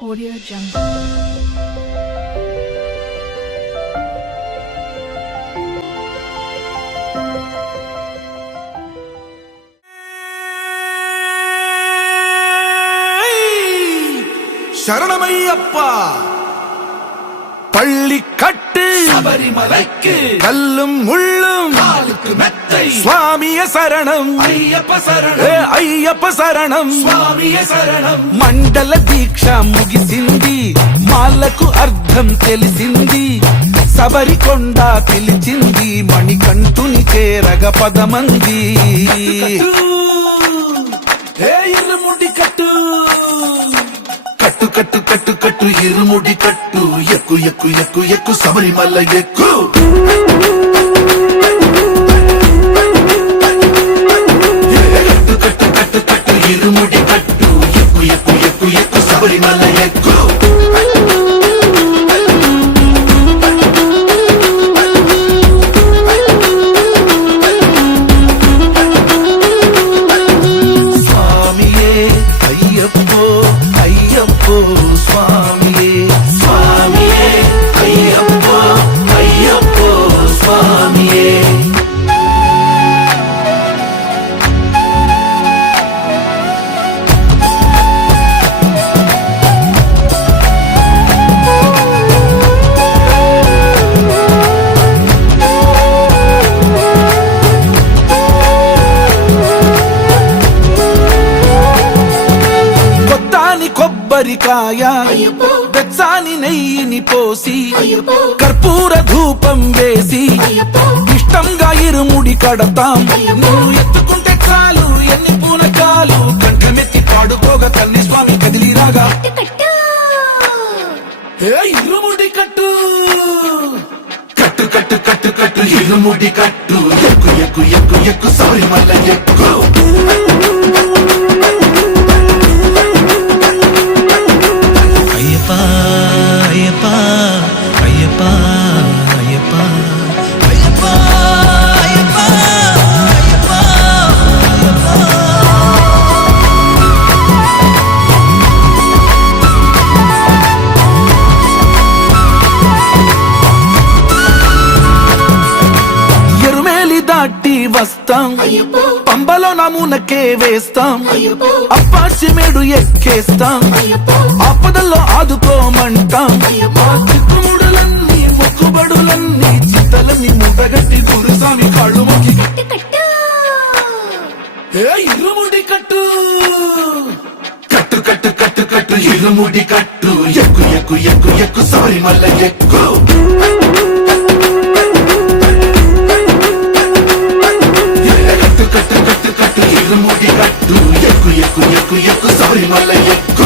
Audio Jungle. சரணமையப்பா பள்ளி கட்டு சபரிமலைக்கு கல்லும் முள்ளும் காலுக்கு மெத்தை சுவாமிய சரணம் ஐயப்ப சரணம் అయ్యప్ప శరణం స్వామియ శరణం మండల దీక్ష ముగిసింది మాలకు అర్థం తెలిసింది శబరికొండ పిలిచింది మణికంఠుని చేరగ పదమంది ఇరుముడి కట్టు కట్టు కట్టు కట్టు కట్టు ఇరుముడి కట్టు ఎక్కు ఎక్కు ఎక్కు ఎక్కు శబరిమల ఎక్కు కట్టు కట్టు కట్టు కట్టు ఇరుముడి కట్టు ఎక్కు ఎక్కు ఎక్కు ఎక్కు శబరిమల ఎక్కు స్వామియే అయ్యప్పో అయ్యప్పో స్వామియే స్వామియే అయ్యప్పో అయ్యప్పో స్వామియే కొత్తాని కొబ్బరికాయ వెచ్చాని నెయ్యిని పోసి కర్పూర ధూపం వేసి ఇష్టంగా ఇరుముడి కడతాం నువ్వు ఎత్తుకుంటే చాలు ఎన్ని పూనకాలు కంఠమెత్తి పాడుకోగా తల్లి స్వామి కదిలిరాగా ఇరుముడి కట్టు కట్టు కట్టు కట్టు కట్టు ఇరుముడి కట్టు ఎక్కు ఎక్కు ఎక్కు ఎక్కు శబరిమల ఎక్కు అయ్యప్ప అయ్యప్ప అయ్యప్ప అయ్యప్ప అయ్యప్ప అయ్యప్ప అయ్యప్ప ఎరుమేలి దాటి వస్తాం పంబలో నమూనకే వేస్తాం అప్పాచిమేడు ఎక్కేస్తాం ఆపదల్లో ఆదుకోమంటాం మా చిక్కుముడులన్నీ మొక్కుబడులన్నీ చింతలన్నీ ముట్టగట్టి గురుస్వామి కాళ్ళు మొక్కి ఇరుముడి కట్టు కట్టు కట్టు కట్టు కట్టు ఇరుముడి కట్టు ఎక్కు ఎక్కు ఎక్కు ఎక్కు శబరిమల ఎక్కు కట్టు కట్టు కట్టు కట్టు ఇరుముడి కట్టు ఎక్కు ఎక్కు ఎక్కు ఎక్కు శబరిమల ఎక్కు